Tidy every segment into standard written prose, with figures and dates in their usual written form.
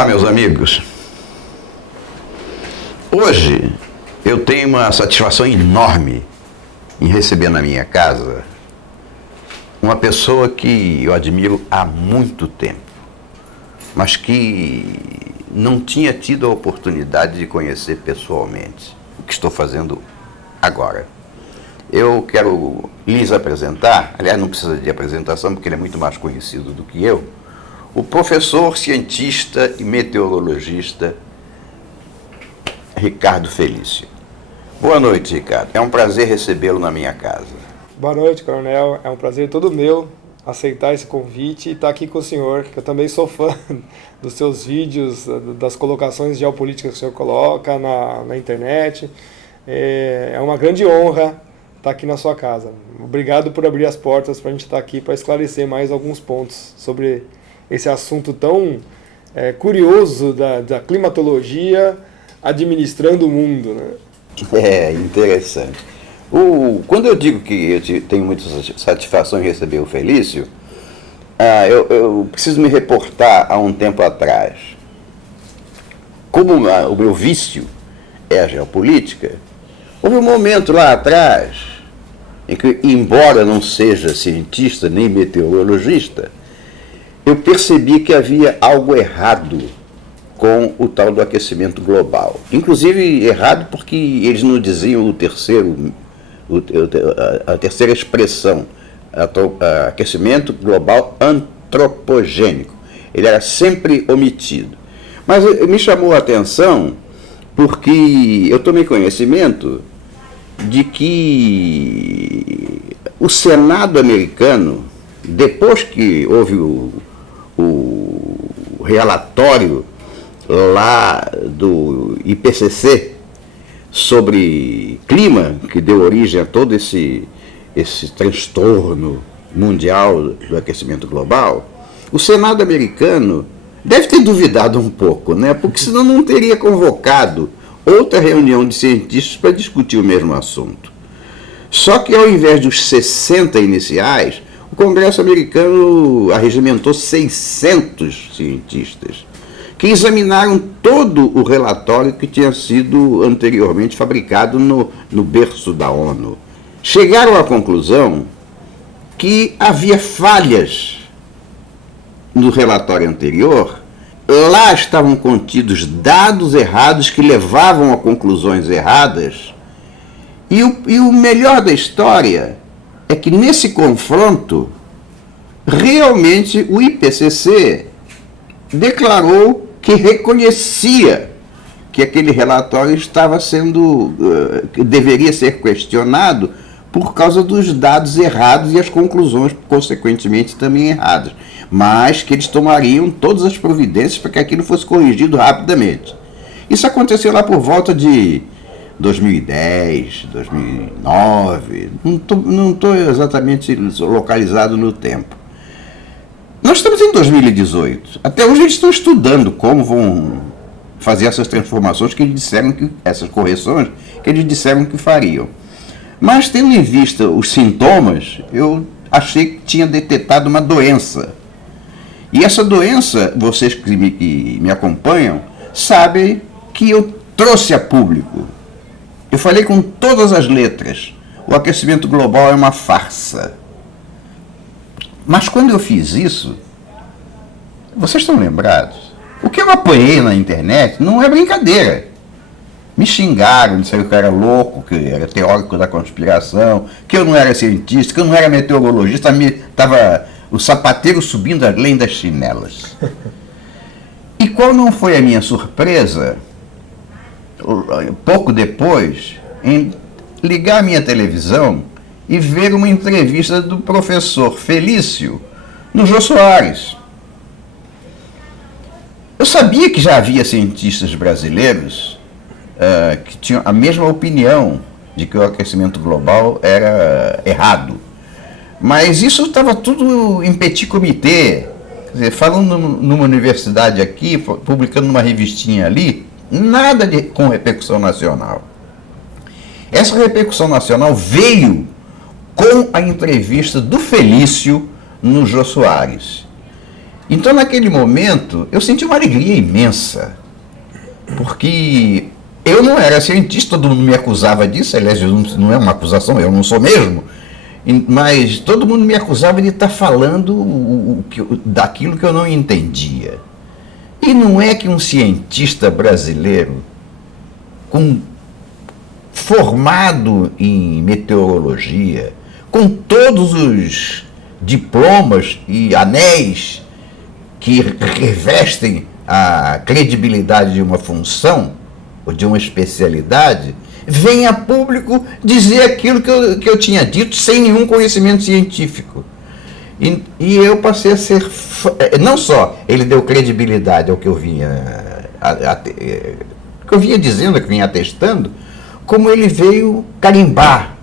Olá, meus amigos. Hoje eu tenho uma satisfação enorme em receber na minha casa uma pessoa que eu admiro há muito tempo, mas que não tinha tido a oportunidade de conhecer pessoalmente, o que estou fazendo agora. Eu quero lhes apresentar, aliás, não precisa de apresentação, porque ele é muito mais conhecido do que eu, o professor, cientista e meteorologista Ricardo Felício. Boa noite, Ricardo. É um prazer recebê-lo na minha casa. Boa noite, coronel. É um prazer todo meu aceitar esse convite e estar aqui com o senhor, que eu também sou fã dos seus vídeos, das colocações geopolíticas que o senhor coloca na internet. É uma grande honra estar aqui na sua casa. Obrigado por abrir as portas para a gente estar aqui para esclarecer mais alguns pontos sobre esse assunto tão curioso da climatologia administrando o mundo, né? É interessante. Quando eu digo que eu tenho muita satisfação em receber o Felício, eu preciso me reportar a um tempo atrás. Como o meu vício é a geopolítica, houve um momento lá atrás em que, embora não seja cientista nem meteorologista, eu percebi que havia algo errado com o tal do aquecimento global. Inclusive errado porque eles não diziam a terceira expressão, aquecimento global antropogênico. Ele era sempre omitido. Mas me chamou a atenção porque eu tomei conhecimento de que o Senado americano, depois que houve o relatório lá do IPCC sobre clima, que deu origem a todo esse transtorno mundial do aquecimento global, o Senado americano deve ter duvidado um pouco, né? Porque senão não teria convocado outra reunião de cientistas para discutir o mesmo assunto. Só que ao invés dos 60 iniciais, o Congresso americano arregimentou 600 cientistas que examinaram todo o relatório que tinha sido anteriormente fabricado no berço da ONU. Chegaram à conclusão que havia falhas no relatório anterior. Lá estavam contidos dados errados que levavam a conclusões erradas. E o melhor da história é que nesse confronto, realmente o IPCC declarou que reconhecia que aquele relatório estava sendo, que deveria ser questionado por causa dos dados errados e as conclusões, consequentemente, também erradas, mas que eles tomariam todas as providências para que aquilo fosse corrigido rapidamente. Isso aconteceu lá por volta de 2010, 2009, não estou exatamente localizado no tempo. Nós estamos em 2018. Até hoje eles estão estudando como vão fazer essas transformações que eles disseram que, essas correções que eles disseram que fariam. Mas tendo em vista os sintomas, eu achei que tinha detectado uma doença. E essa doença, vocês que me acompanham, sabem que eu trouxe a público. Eu falei com todas as letras. O aquecimento global é uma farsa. Mas quando eu fiz isso, vocês estão lembrados? O que eu apanhei na internet não é brincadeira. Me xingaram, disseram que eu era louco, que eu era teórico da conspiração, que eu não era cientista, que eu não era meteorologista, estava o sapateiro subindo além das chinelas. E qual não foi a minha surpresa, pouco depois, em ligar a minha televisão e ver uma entrevista do professor Felício no Jô Soares. Eu sabia que já havia cientistas brasileiros que tinham a mesma opinião de que o aquecimento global era errado. Mas isso estava tudo em petit comité. Quer dizer, falando numa universidade aqui, publicando numa revistinha ali, nada com repercussão nacional. Essa repercussão nacional veio com a entrevista do Felício no Jô Soares. Então, naquele momento, eu senti uma alegria imensa, porque eu não era cientista, todo mundo me acusava disso, aliás, não é uma acusação, eu não sou mesmo, mas todo mundo me acusava de estar falando daquilo que eu não entendia. E não é que um cientista brasileiro, formado em meteorologia, com todos os diplomas e anéis que revestem a credibilidade de uma função ou de uma especialidade, vem a público dizer aquilo que eu tinha dito sem nenhum conhecimento científico. E eu passei a ser... Não só ele deu credibilidade ao que eu vinha dizendo, que vinha atestando, como ele veio carimbar.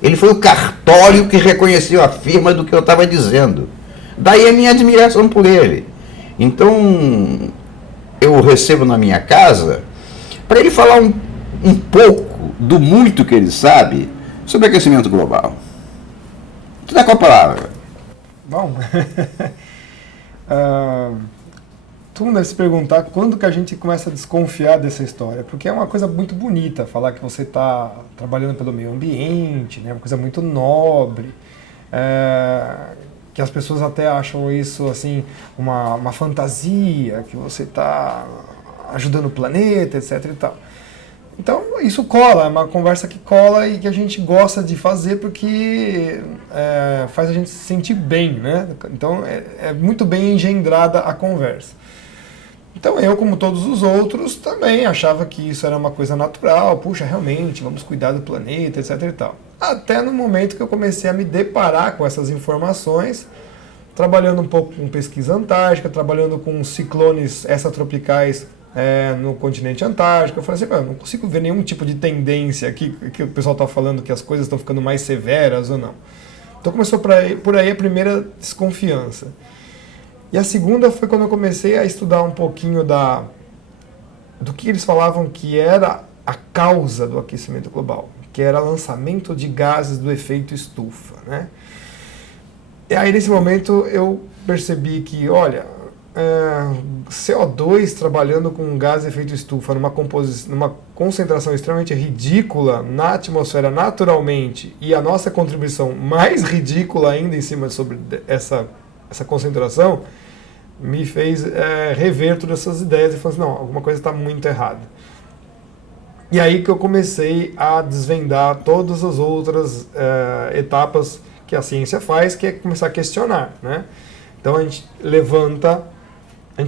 Ele foi o cartório que reconheceu a firma do que eu estava dizendo. Daí a minha admiração por ele. Então, eu recebo na minha casa para ele falar um pouco do muito que ele sabe sobre aquecimento global. Tu dá com a palavra? Bom, todo mundo deve se perguntar quando que a gente começa a desconfiar dessa história, porque é uma coisa muito bonita falar que você está trabalhando pelo meio ambiente, né? Uma coisa muito nobre, que as pessoas até acham isso assim uma fantasia, que você está ajudando o planeta, etc. e tal. Então isso cola, é uma conversa que cola e que a gente gosta de fazer porque faz a gente se sentir bem, né? Então é muito bem engendrada a conversa. Então eu, como todos os outros, também achava que isso era uma coisa natural, puxa, realmente, vamos cuidar do planeta, etc. e tal. Até no momento que eu comecei a me deparar com essas informações, trabalhando um pouco com pesquisa antártica, trabalhando com ciclones extratropicais no continente antártico. Eu falei assim, eu não consigo ver nenhum tipo de tendência aqui que o pessoal está falando que as coisas estão ficando mais severas ou não. Então começou por aí a primeira desconfiança. E a segunda foi quando eu comecei a estudar um pouquinho do que eles falavam que era a causa do aquecimento global, que era lançamento de gases do efeito estufa, né? E aí nesse momento eu percebi que, olha, CO2 trabalhando com gás de efeito estufa numa concentração extremamente ridícula na atmosfera naturalmente, e a nossa contribuição mais ridícula ainda em cima sobre essa concentração, me fez rever todas essas ideias e falar assim, não, alguma coisa está muito errada. E aí que eu comecei a desvendar todas as outras etapas que a ciência faz, que é começar a questionar, né? Então a gente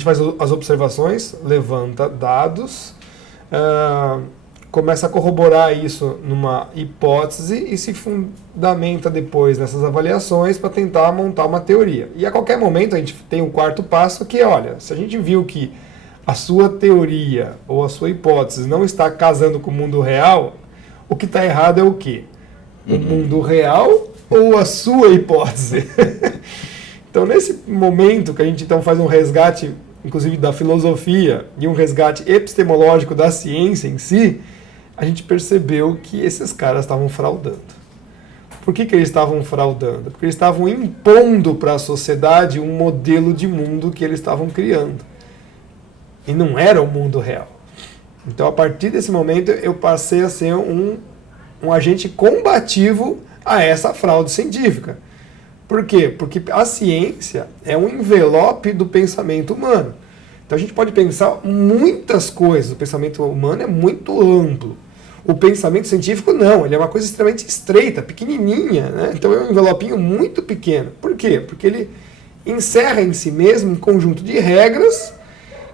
faz as observações, levanta dados, começa a corroborar isso numa hipótese e se fundamenta depois nessas avaliações para tentar montar uma teoria. E a qualquer momento a gente tem um quarto passo que é, olha, se a gente viu que a sua teoria ou a sua hipótese não está casando com o mundo real, o que está errado é o quê? O mundo real ou a sua hipótese? Então, nesse momento que a gente então faz um resgate, inclusive da filosofia, e um resgate epistemológico da ciência em si, a gente percebeu que esses caras estavam fraudando. Por que eles estavam fraudando? Porque eles estavam impondo para a sociedade um modelo de mundo que eles estavam criando. E não era o mundo real. Então, a partir desse momento, eu passei a ser um agente combativo a essa fraude científica. Por quê? Porque a ciência é um envelope do pensamento humano. Então a gente pode pensar muitas coisas, o pensamento humano é muito amplo. O pensamento científico não, ele é uma coisa extremamente estreita, pequenininha, né? Então é um envelopinho muito pequeno. Por quê? Porque ele encerra em si mesmo um conjunto de regras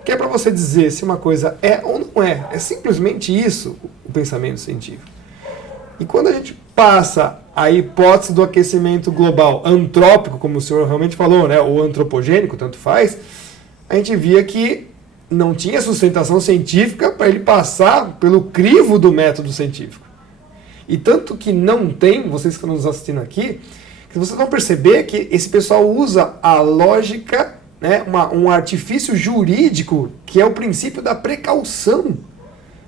que é para você dizer se uma coisa é ou não é. É simplesmente isso o pensamento científico. E quando a gente passa a hipótese do aquecimento global antrópico, como o senhor realmente falou, né, ou antropogênico, tanto faz, a gente via que não tinha sustentação científica para ele passar pelo crivo do método científico. E tanto que não tem, vocês que estão nos assistindo aqui, que vocês vão perceber que esse pessoal usa a lógica, né, um artifício jurídico, que é o princípio da precaução.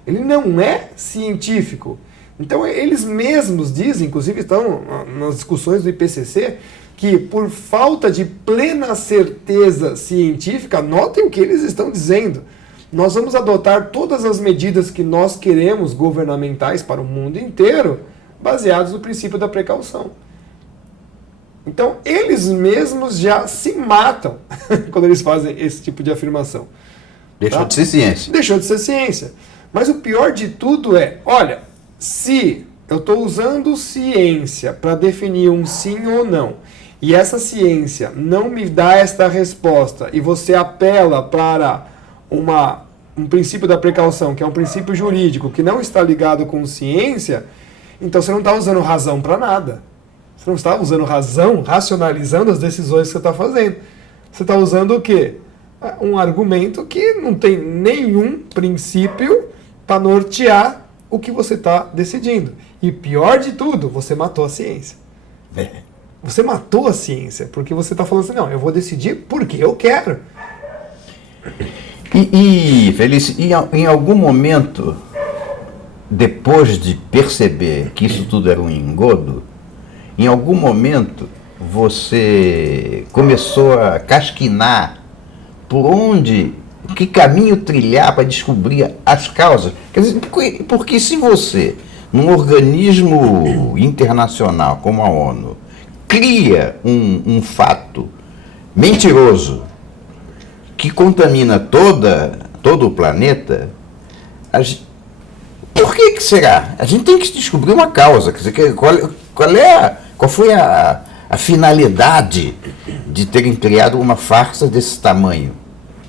Ele não é científico. Então eles mesmos dizem, inclusive estão nas discussões do IPCC, que, por falta de plena certeza científica, notem o que eles estão dizendo. Nós vamos adotar todas as medidas que nós queremos governamentais para o mundo inteiro, baseados no princípio da precaução. Então, eles mesmos já se matam quando eles fazem esse tipo de afirmação. Deixou de ser ciência. Deixou de ser ciência. Mas o pior de tudo é, olha, se eu estou usando ciência para definir um sim ou não, e essa ciência não me dá esta resposta, e você apela para um princípio da precaução, que é um princípio jurídico, que não está ligado com ciência, então você não está usando razão para nada. Você não está usando razão, racionalizando as decisões que você está fazendo. Você está usando o quê? Um argumento que não tem nenhum princípio para nortear o que você está decidindo. E pior de tudo, você matou a ciência. Você matou a ciência, porque você está falando assim, não, eu vou decidir porque eu quero. E Felício, em algum momento, depois de perceber que isso tudo era um engodo, em algum momento você começou a casquinar que caminho trilhar para descobrir as causas. Quer dizer, porque se você, num organismo internacional como a ONU, cria um fato mentiroso que contamina todo o planeta, por que será? A gente tem que descobrir uma causa. Quer dizer, qual foi a finalidade de terem criado uma farsa desse tamanho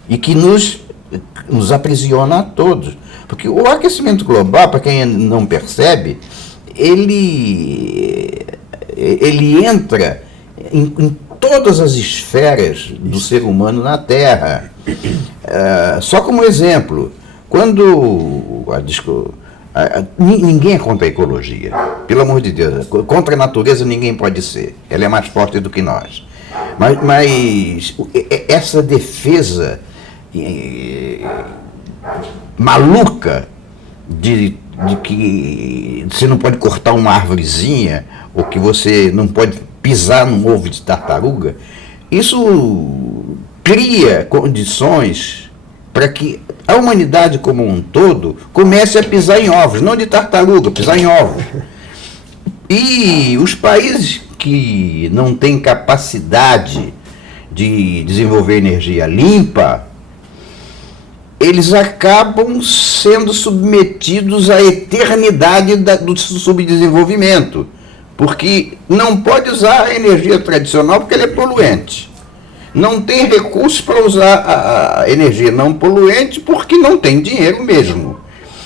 e que nos aprisiona a todos? Porque o aquecimento global, para quem não percebe, ele entra em todas as esferas do ser humano na Terra. Só como exemplo, quando ninguém é contra a ecologia, pelo amor de Deus, contra a natureza ninguém pode ser, ela é mais forte do que nós. Mas essa defesa maluca de que você não pode cortar uma árvorezinha, ou que você não pode pisar num ovo de tartaruga, isso cria condições para que a humanidade como um todo comece a pisar em ovos, não de tartaruga, pisar em ovos. E os países que não têm capacidade de desenvolver energia limpa, eles acabam sendo submetidos à eternidade do subdesenvolvimento, porque não pode usar a energia tradicional porque ela é poluente. Não tem recursos para usar a energia não poluente porque não tem dinheiro mesmo.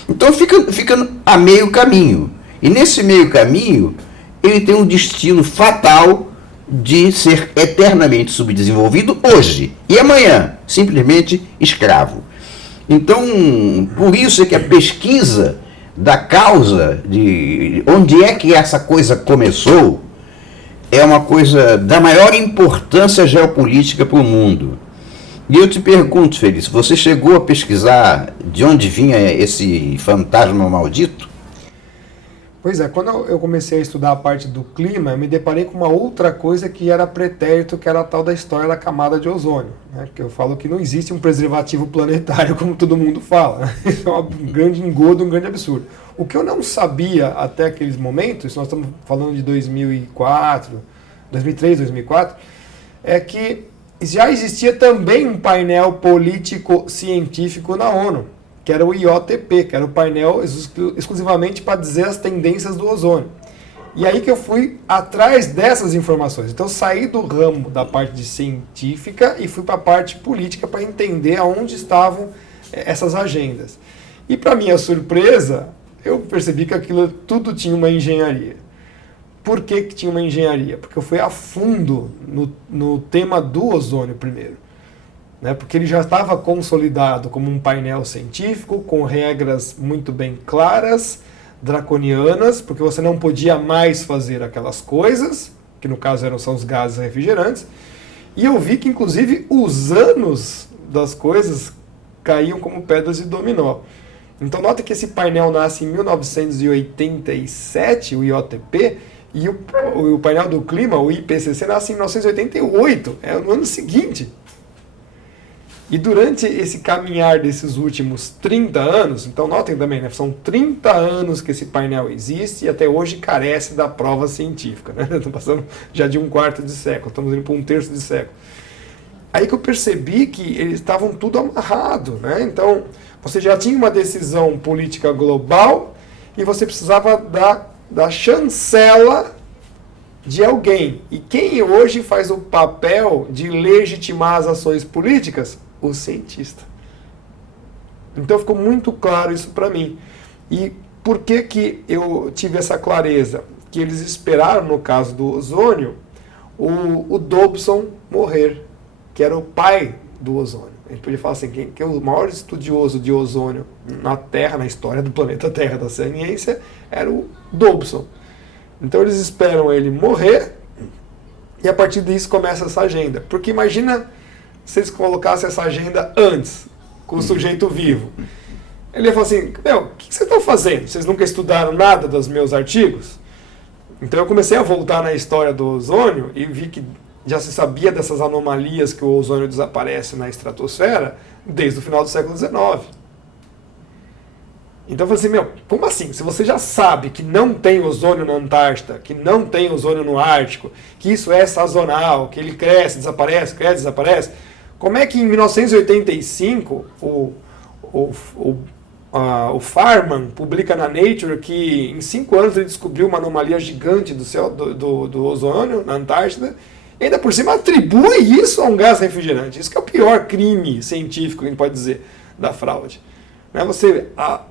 Então fica a meio caminho. E nesse meio caminho, ele tem um destino fatal de ser eternamente subdesenvolvido hoje e amanhã, simplesmente escravo. Então, por isso é que a pesquisa da causa, de onde é que essa coisa começou, é uma coisa da maior importância geopolítica para o mundo. E eu te pergunto, Felício, você chegou a pesquisar de onde vinha esse fantasma maldito? Pois é, quando eu comecei a estudar a parte do clima, eu me deparei com uma outra coisa que era pretérito, que era a tal da história da camada de ozônio. Né? Porque eu falo que não existe um preservativo planetário, como todo mundo fala. Né? Isso é um grande engodo, um grande absurdo. O que eu não sabia até aqueles momentos, nós estamos falando de 2004, 2003, 2004, é que já existia também um painel político-científico na ONU, que era o IOTP, que era o painel exclusivamente para dizer as tendências do ozônio. E aí que eu fui atrás dessas informações. Então eu saí do ramo da parte de científica e fui para a parte política para entender aonde estavam essas agendas. E para minha surpresa, eu percebi que aquilo tudo tinha uma engenharia. Por que tinha uma engenharia? Porque eu fui a fundo no tema do ozônio primeiro. Né, porque ele já estava consolidado como um painel científico, com regras muito bem claras, draconianas, porque você não podia mais fazer aquelas coisas, que no caso são os gases refrigerantes, e eu vi que inclusive os anos das coisas caíam como pedras de dominó. Então nota que esse painel nasce em 1987, o IOTP, E o painel do clima, o IPCC, nasce em 1988, é no ano seguinte. E durante esse caminhar desses últimos 30 anos, então notem também, né, são 30 anos que esse painel existe e até hoje carece da prova científica. Né? Estamos passando já de um quarto de século, estamos indo para um terço de século. Aí que eu percebi que eles estavam tudo amarrado. Né? Então, você já tinha uma decisão política global e você precisava da chancela de alguém. E quem hoje faz o papel de legitimar as ações políticas? O cientista. Então ficou muito claro isso para mim. E por que eu tive essa clareza? Que eles esperaram, no caso do ozônio, o Dobson morrer, que era o pai do ozônio. A gente podia falar assim, que é o maior estudioso de ozônio na Terra, na história do planeta Terra, da ciência, era o Dobson. Então eles esperam ele morrer e a partir disso começa essa agenda. Porque imagina se eles colocassem essa agenda antes, com o sujeito vivo. Ele ia falar assim, o que vocês estão fazendo? Vocês nunca estudaram nada dos meus artigos? Então eu comecei a voltar na história do ozônio e vi que já se sabia dessas anomalias que o ozônio desaparece na estratosfera desde o final do século XIX. Então eu falei assim, como assim? Se você já sabe que não tem ozônio na Antártida, que não tem ozônio no Ártico, que isso é sazonal, que ele cresce, desaparece, como é que em 1985 o Farman publica na Nature que em 5 anos ele descobriu uma anomalia gigante do ozônio na Antártida e ainda por cima atribui isso a um gás refrigerante? Isso que é o pior crime científico que a gente pode dizer da fraude.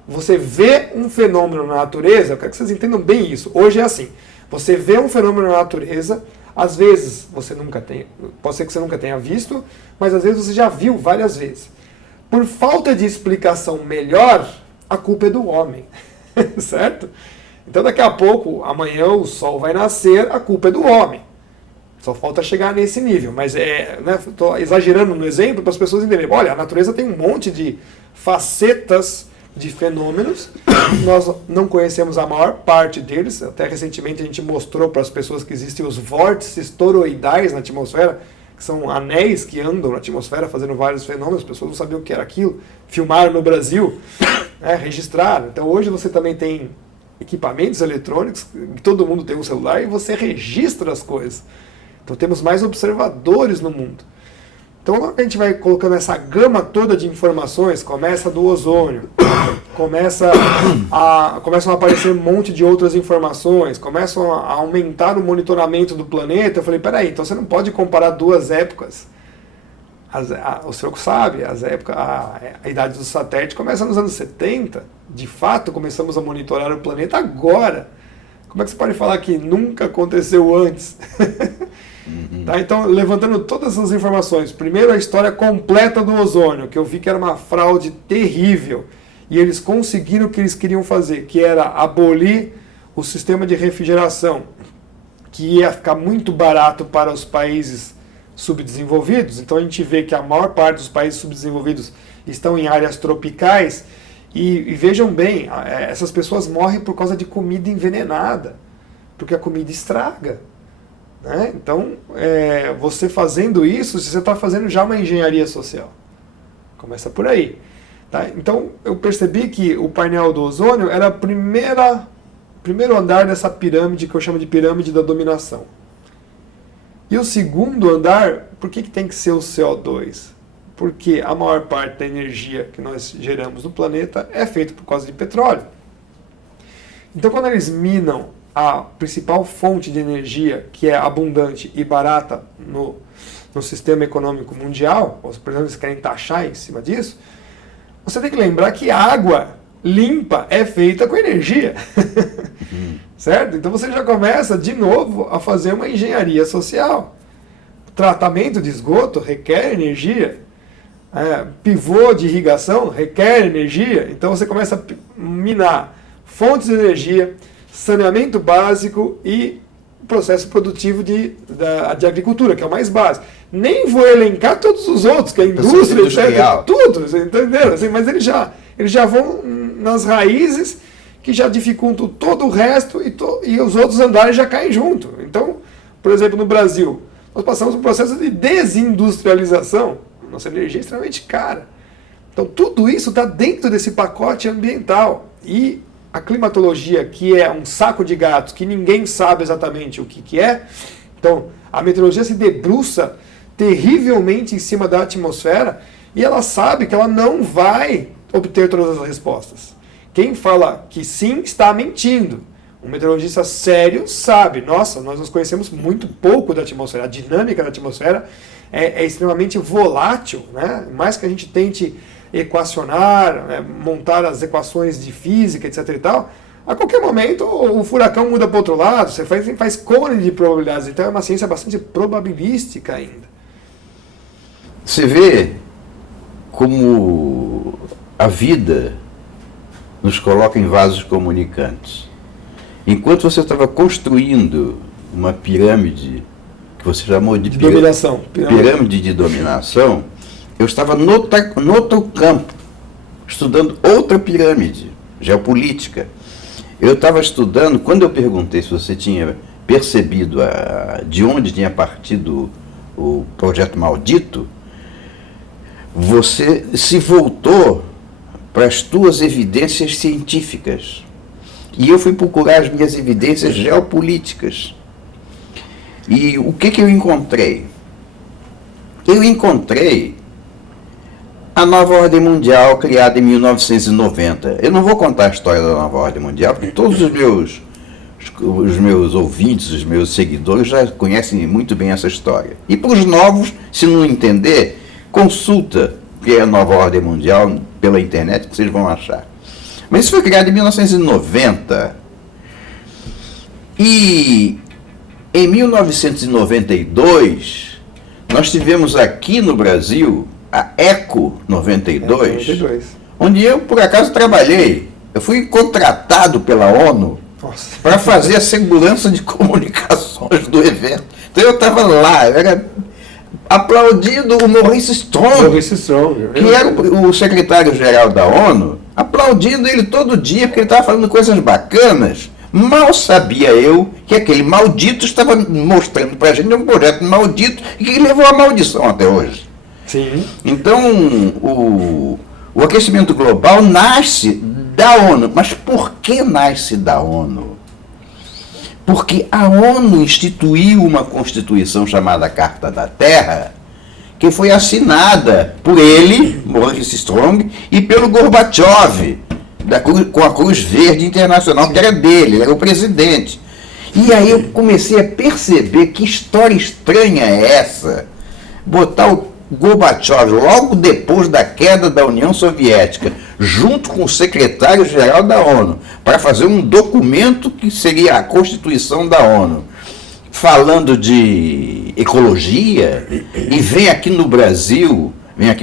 Você vê um fenômeno na natureza, eu quero que vocês entendam bem isso. Hoje é assim, você vê um fenômeno na natureza, às vezes você nunca tem, pode ser que você nunca tenha visto, mas às vezes você já viu várias vezes. Por falta de explicação melhor, a culpa é do homem, certo? Então daqui a pouco, amanhã o sol vai nascer, a culpa é do homem. Só falta chegar nesse nível, mas estou exagerando no exemplo para as pessoas entenderem. Olha, a natureza tem um monte de facetas de fenômenos, nós não conhecemos a maior parte deles, até recentemente a gente mostrou para as pessoas que existem os vórtices toroidais na atmosfera, que são anéis que andam na atmosfera fazendo vários fenômenos, as pessoas não sabiam o que era aquilo, filmaram no Brasil, registraram. Então hoje você também tem equipamentos eletrônicos, todo mundo tem um celular e você registra as coisas. Então temos mais observadores no mundo. Então a gente vai colocando essa gama toda de informações, começa do ozônio, começam a aparecer um monte de outras informações, começam a aumentar o monitoramento do planeta. Eu falei, peraí, então você não pode comparar duas épocas. O senhor sabe, a idade do satélite começa nos anos 70. De fato, começamos a monitorar o planeta agora. Como é que você pode falar que nunca aconteceu antes? Tá, então, levantando todas essas informações, primeiro a história completa do ozônio, que eu vi que era uma fraude terrível, e eles conseguiram o que eles queriam fazer, que era abolir o sistema de refrigeração, que ia ficar muito barato para os países subdesenvolvidos. Então a gente vê que a maior parte dos países subdesenvolvidos estão em áreas tropicais, e vejam bem, essas pessoas morrem por causa de comida envenenada, porque a comida estraga. Né? Então, você fazendo isso, você está fazendo já uma engenharia social. Começa por aí. Tá? Então, eu percebi que o painel do ozônio era o primeiro andar dessa pirâmide, que eu chamo de pirâmide da dominação. E o segundo andar, por que tem que ser o CO2? Porque a maior parte da energia que nós geramos no planeta é feita por causa de petróleo. Então, quando eles minam a principal fonte de energia, que é abundante e barata no sistema econômico mundial, ou por exemplo, eles querem taxar em cima disso, você tem que lembrar que água limpa é feita com energia. Certo? Então você já começa de novo a fazer uma engenharia social. Tratamento de esgoto requer energia. Pivô de irrigação requer energia. Então você começa a minar fontes de energia, saneamento básico e processo produtivo de agricultura, que é o mais básico. Nem vou elencar todos os outros, que é a indústria, etc. Tudo, entendeu? Assim, mas eles já vão nas raízes que já dificultam todo o resto e os outros andares já caem junto. Então, por exemplo, no Brasil, nós passamos por um processo de desindustrialização. Nossa energia é extremamente cara. Então, tudo isso está dentro desse pacote ambiental. E a climatologia, que é um saco de gatos, que ninguém sabe exatamente o que é. Então, a meteorologia se debruça terrivelmente em cima da atmosfera e ela sabe que ela não vai obter todas as respostas. Quem fala que sim, está mentindo. Um meteorologista sério sabe, nossa, nós nos conhecemos muito pouco da atmosfera, a dinâmica da atmosfera é extremamente volátil, né? Mais que a gente tente equacionar, montar as equações de física, etc e tal, a qualquer momento o furacão muda para o outro lado, você faz cone de probabilidades, então é uma ciência bastante probabilística ainda. Você vê como a vida nos coloca em vasos comunicantes. Enquanto você estava construindo uma pirâmide, que você chamou de dominação. Pirâmide de dominação, eu estava no outro campo, estudando outra pirâmide, geopolítica. Eu estava estudando, quando eu perguntei se você tinha percebido de onde tinha partido o projeto maldito, você se voltou para as tuas evidências científicas. E eu fui procurar as minhas evidências geopolíticas. E o que eu encontrei? Eu encontrei a nova ordem mundial criada em 1990. Eu não vou contar a história da nova ordem mundial, porque todos os meus ouvintes, os meus seguidores já conhecem muito bem essa história. E para os novos, se não entender, consulta o que é a nova ordem mundial pela internet, que vocês vão achar. Mas isso foi criado em 1990. E em 1992, nós tivemos aqui no Brasil a ECO 92, onde eu, por acaso, trabalhei. Eu fui contratado pela ONU para fazer a segurança de comunicações do evento. Então eu estava lá, eu era aplaudindo o Maurice Strong, que era o secretário-geral da ONU, aplaudindo ele todo dia, porque ele estava falando coisas bacanas. Mal sabia eu que aquele maldito estava mostrando para a gente um projeto maldito e que levou à maldição até hoje. Sim. Então, o aquecimento global nasce da ONU. Mas por que nasce da ONU? Porque a ONU instituiu uma constituição chamada Carta da Terra, que foi assinada por ele, Maurice Strong, e pelo Gorbachev, com a Cruz Verde Internacional, que era dele, ele era o presidente. E aí eu comecei a perceber que história estranha é essa, botar o Gorbachev logo depois da queda da União Soviética, junto com o secretário-geral da ONU, para fazer um documento que seria a Constituição da ONU, falando de ecologia, e vem aqui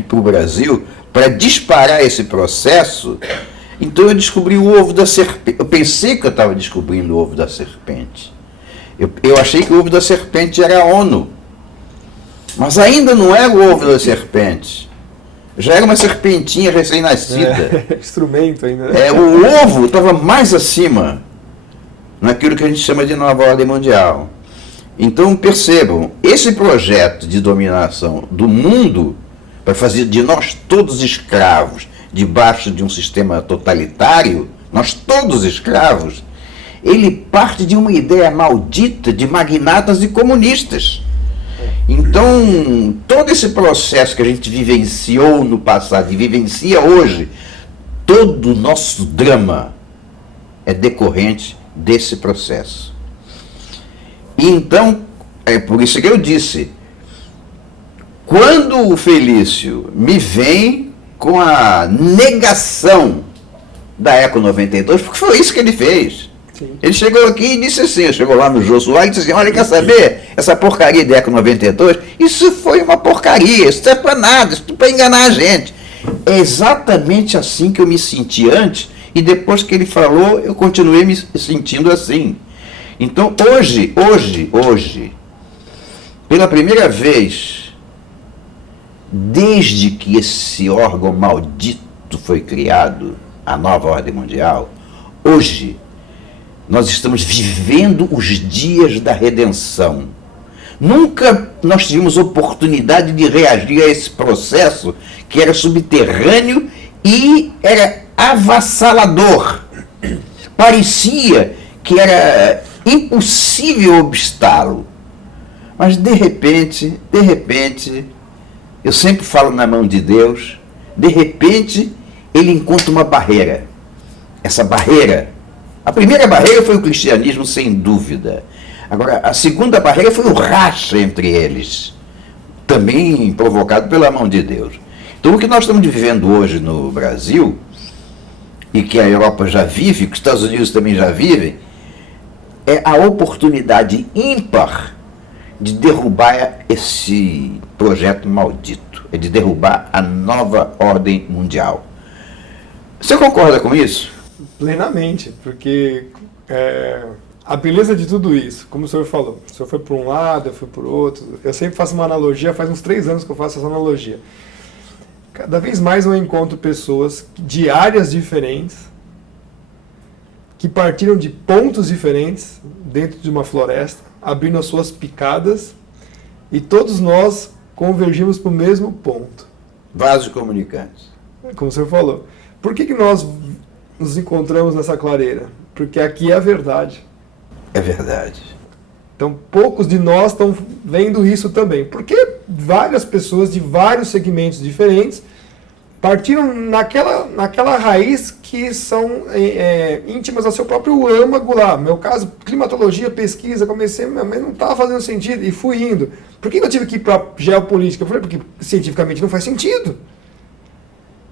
para o Brasil, para disparar esse processo. Então eu descobri o ovo da serpente. Eu pensei que eu estava descobrindo o ovo da serpente. Eu achei que o ovo da serpente era a ONU. Mas ainda não era o ovo da serpente. Já era uma serpentinha recém-nascida. Instrumento ainda. Né? O ovo estava mais acima, naquilo que a gente chama de nova ordem mundial. Então percebam, esse projeto de dominação do mundo, para fazer de nós todos escravos, debaixo de um sistema totalitário, nós todos escravos, ele parte de uma ideia maldita de magnatas e comunistas. Então, todo esse processo que a gente vivenciou no passado e vivencia hoje, todo o nosso drama é decorrente desse processo. E então, é por isso que eu disse, quando o Felício me vem com a negação da ECO 92, porque foi isso que ele fez. Sim. Ele chegou aqui e disse assim, chegou lá no Jô Soares e disse assim, olha, quer saber, essa porcaria da ECO 92, isso foi uma porcaria, isso não é para nada, isso é para enganar a gente. É exatamente assim que eu me senti antes, e depois que ele falou, eu continuei me sentindo assim. Então, hoje, pela primeira vez, desde que esse órgão maldito foi criado, a nova ordem mundial, Hoje, nós estamos vivendo os dias da redenção. Nunca nós tivemos oportunidade de reagir a esse processo que era subterrâneo e era avassalador. Parecia que era impossível obstá-lo. Mas de repente, eu sempre falo na mão de Deus, de repente ele encontra uma barreira. Essa barreira, a primeira barreira foi o cristianismo, sem dúvida. Agora, a segunda barreira foi o racha entre eles, também provocado pela mão de Deus. Então, o que nós estamos vivendo hoje no Brasil, e que a Europa já vive, que os Estados Unidos também já vivem, é a oportunidade ímpar de derrubar esse projeto maldito, é de derrubar a nova ordem mundial. Você concorda com isso? Plenamente, porque a beleza de tudo isso, como o senhor falou, o senhor foi por um lado, eu fui por outro, eu sempre faço uma analogia, faz uns 3 anos que eu faço essa analogia. Cada vez mais eu encontro pessoas de áreas diferentes, que partiram de pontos diferentes dentro de uma floresta, abrindo as suas picadas, e todos nós convergimos para o mesmo ponto. Vasos comunicantes. Como o senhor falou. Por que nós nos encontramos nessa clareira? Porque aqui é a verdade. É verdade. Então, poucos de nós estão vendo isso também. Porque várias pessoas de vários segmentos diferentes partiram naquela raiz que são íntimas ao seu próprio âmago lá. No meu caso, climatologia, pesquisa, comecei, mas não estava fazendo sentido e fui indo. Por que eu tive que ir para geopolítica? Eu falei, porque cientificamente não faz sentido.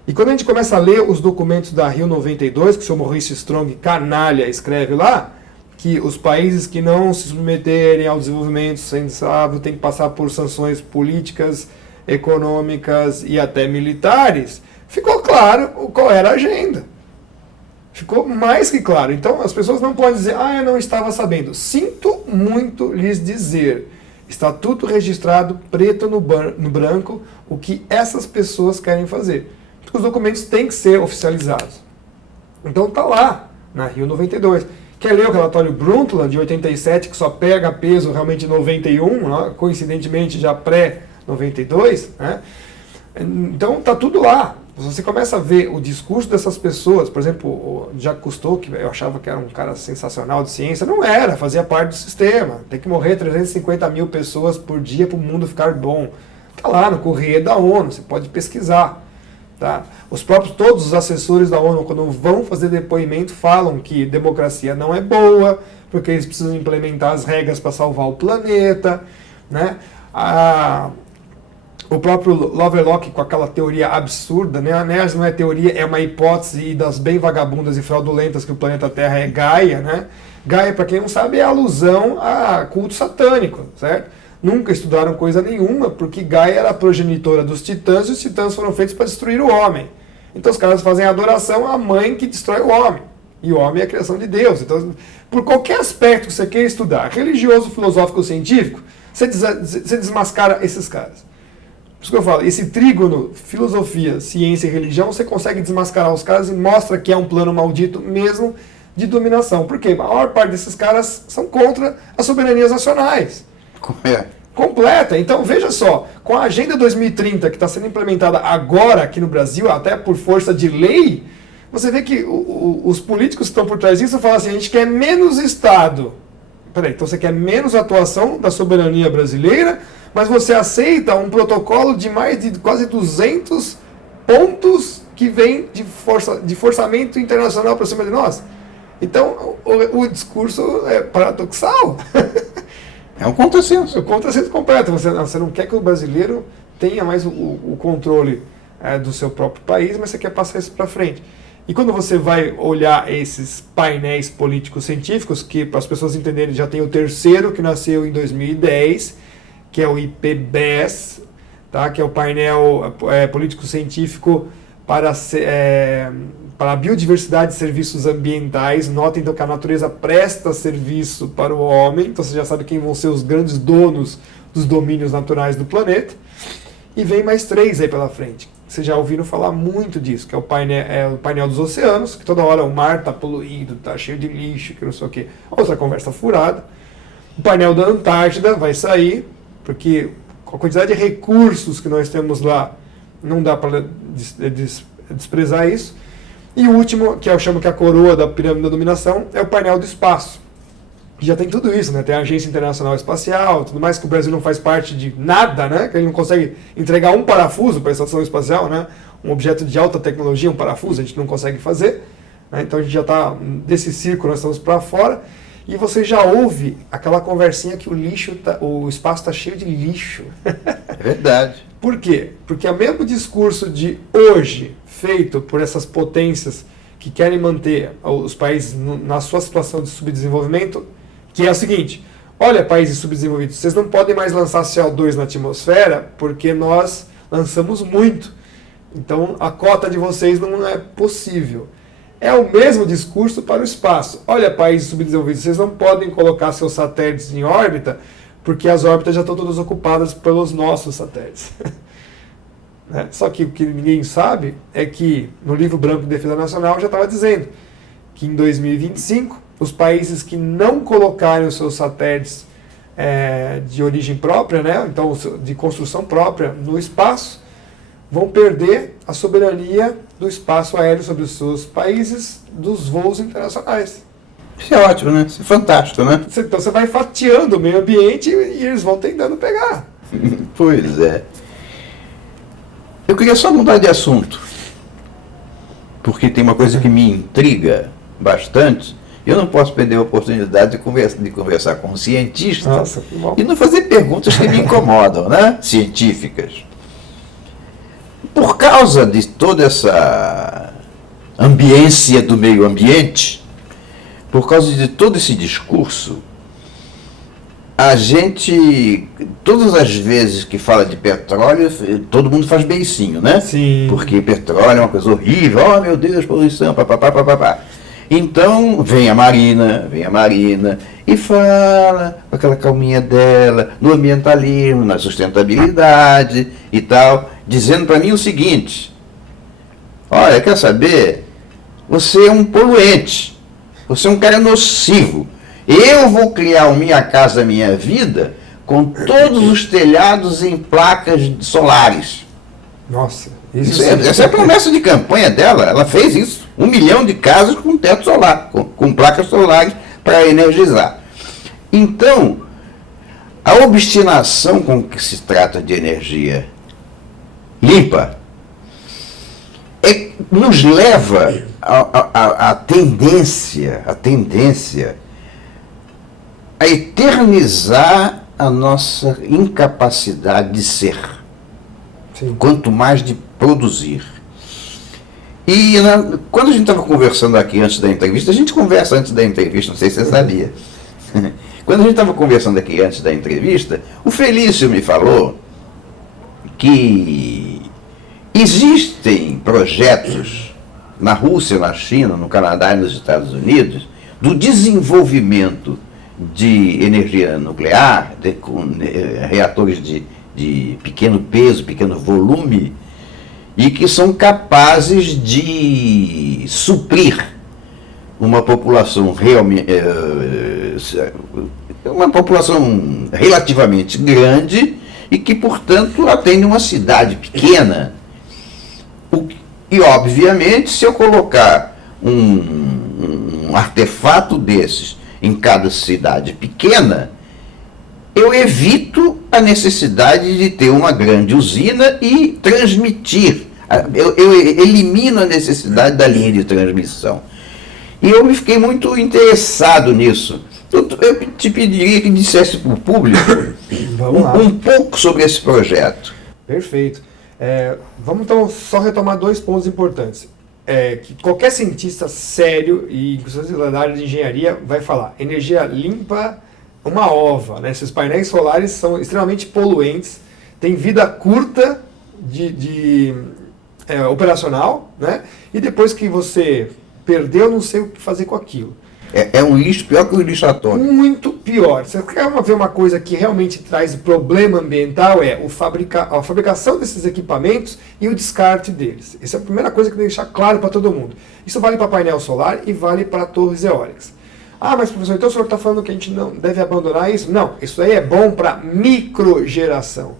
E quando a gente começa a ler os documentos da Rio 92, que o senhor Maurice Strong, canalha, escreve lá, que os países que não se submeterem ao desenvolvimento sustentável têm que passar por sanções políticas, econômicas e até militares, ficou claro qual era a agenda. Ficou mais que claro. Então as pessoas não podem dizer, eu não estava sabendo. Sinto muito lhes dizer. Está tudo registrado, preto no branco, o que essas pessoas querem fazer. Os documentos têm que ser oficializados. Então está lá, na Rio 92. Quer ler o relatório Brundtland, de 87, que só pega peso realmente em 91, né? Coincidentemente já pré-92, né? Então está tudo lá. Você começa a ver o discurso dessas pessoas, por exemplo, o Jacques Cousteau, que eu achava que era um cara sensacional de ciência, não era, fazia parte do sistema. Tem que morrer 350 mil pessoas por dia para o mundo ficar bom. Está lá no Correio da ONU, você pode pesquisar. Tá? Todos os assessores da ONU, quando vão fazer depoimento, falam que democracia não é boa, porque eles precisam implementar as regras para salvar o planeta, né? O próprio Lovelock, com aquela teoria absurda, né? Não é teoria, é uma hipótese das bem vagabundas e fraudulentas que o planeta Terra é Gaia, né? Gaia, para quem não sabe, é alusão a culto satânico, certo? Nunca estudaram coisa nenhuma, porque Gaia era a progenitora dos titãs, e os titãs foram feitos para destruir o homem. Então os caras fazem adoração à mãe que destrói o homem. E o homem é a criação de Deus. Então, por qualquer aspecto que você queira estudar, religioso, filosófico ou científico, você desmascara esses caras. Por isso que eu falo, esse trígono, filosofia, ciência e religião, você consegue desmascarar os caras e mostra que é um plano maldito mesmo de dominação. Porque a maior parte desses caras são contra as soberanias nacionais. Completa. Então, veja só, com a Agenda 2030, que está sendo implementada agora aqui no Brasil, até por força de lei, você vê que os políticos que estão por trás disso falam assim, a gente quer menos Estado. Peraí, então você quer menos atuação da soberania brasileira, mas você aceita um protocolo de mais de quase 200 pontos que vem de forçamento internacional para cima de nós. Então, o discurso é paradoxal. É um contrassenso. É um contrassenso completo. Você não quer que o brasileiro tenha mais o controle do seu próprio país, mas você quer passar isso para frente. E quando você vai olhar esses painéis políticos científicos, que para as pessoas entenderem já tem o terceiro, que nasceu em 2010, que é o IPBES, tá? Que é o painel político-científico para a biodiversidade e serviços ambientais. Notem então que a natureza presta serviço para o homem, então você já sabe quem vão ser os grandes donos dos domínios naturais do planeta. E vem mais 3 aí pela frente. vocês já ouviram falar muito disso, que é o painel dos oceanos, que toda hora o mar está poluído, está cheio de lixo, que não sei o quê. Outra conversa furada. O painel da Antártida vai sair, porque com a quantidade de recursos que nós temos lá, não dá para desprezar isso. E o último, que eu chamo que é a coroa da pirâmide da dominação, é o painel do espaço. Já tem tudo isso, né? Tem a Agência Internacional Espacial, tudo mais, que o Brasil não faz parte de nada, né? Que ele não consegue entregar um parafuso para a estação espacial, né? Um objeto de alta tecnologia, um parafuso, a gente não consegue fazer. Né? Então a gente já está desse círculo, nós estamos para fora. E você já ouve aquela conversinha que o espaço está cheio de lixo. É verdade. Por quê? Porque é o mesmo discurso de hoje, feito por essas potências que querem manter os países na sua situação de subdesenvolvimento, que é o seguinte: olha, países subdesenvolvidos, vocês não podem mais lançar CO2 na atmosfera porque nós lançamos muito. Então a cota de vocês não é possível. É o mesmo discurso para o espaço. Olha, países subdesenvolvidos, vocês não podem colocar seus satélites em órbita porque as órbitas já estão todas ocupadas pelos nossos satélites. Né? Só que o que ninguém sabe é que no Livro Branco de Defesa Nacional já estava dizendo que em 2025 os países que não colocarem os seus satélites de origem própria, né, então de construção própria no espaço, vão perder a soberania do espaço aéreo sobre os seus países dos voos internacionais. Isso é ótimo, né? Isso é fantástico, né? Então você vai fatiando o meio ambiente e eles vão tentando pegar. Pois é. Eu queria só mudar de assunto, porque tem uma coisa que me intriga bastante. Eu não posso perder a oportunidade de conversar com um cientista. Nossa, que bom. E não fazer perguntas que me incomodam, né? Científicas. Por causa de toda essa ambiência do meio ambiente, por causa de todo esse discurso, a gente, todas as vezes que fala de petróleo, todo mundo faz beicinho, né? Sim. Porque petróleo é uma coisa horrível, oh meu Deus, poluição, papapá. Então vem a Marina e fala com aquela calminha dela, no ambientalismo, na sustentabilidade e tal, dizendo para mim o seguinte: olha, quer saber? Você é um poluente, você é um cara nocivo. Eu vou criar Minha Casa Minha Vida com todos os telhados em placas solares. Nossa, essa é a promessa de campanha dela. Ela fez isso. 1 milhão de casas com teto solar, com placas solares para energizar. Então, a obstinação com que se trata de energia limpa nos leva à tendência a eternizar a nossa incapacidade de ser. Sim. Quanto mais de produzir. E quando a gente estava conversando aqui antes da entrevista, a gente conversa antes da entrevista, não sei se você sabia. Quando a gente estava conversando aqui antes da entrevista, o Felício me falou que existem projetos na Rússia, na China, no Canadá e nos Estados Unidos do desenvolvimento de energia nuclear, com reatores de pequeno peso, pequeno volume, e que são capazes de suprir uma população relativamente grande e que, portanto, atende uma cidade pequena. E, obviamente, se eu colocar um artefato desses em cada cidade pequena, eu evito a necessidade de ter uma grande usina e transmitir. Eu elimino a necessidade da linha de transmissão. E eu me fiquei muito interessado nisso. Eu te pediria que dissesse para o público um pouco sobre esse projeto. Perfeito. Vamos então só retomar 2 pontos importantes. Que qualquer cientista sério, e inclusive da área de engenharia, vai falar: energia limpa, uma ova, né? Esses painéis solares são extremamente poluentes, têm vida curta operacional, né? E depois que você perdeu, não sei o que fazer com aquilo. É um lixo pior que o lixo atômico. Muito pior. Você quer ver uma coisa que realmente traz problema ambiental? É a fabricação desses equipamentos e o descarte deles. Essa é a primeira coisa que tem que deixar claro para todo mundo. Isso vale para painel solar e vale para torres eólicas. Ah, mas professor, então o senhor está falando que a gente não deve abandonar isso? Não, isso aí é bom para microgeração.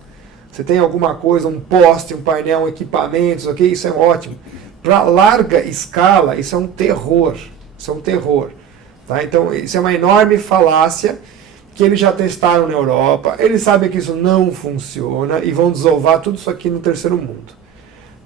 Você tem alguma coisa, um poste, um painel, um equipamento, ok? Isso é ótimo. Para larga escala, isso é um terror. Isso é um terror. Tá? Então, isso é uma enorme falácia que eles já testaram na Europa. Eles sabem que isso não funciona e vão desovar tudo isso aqui no terceiro mundo.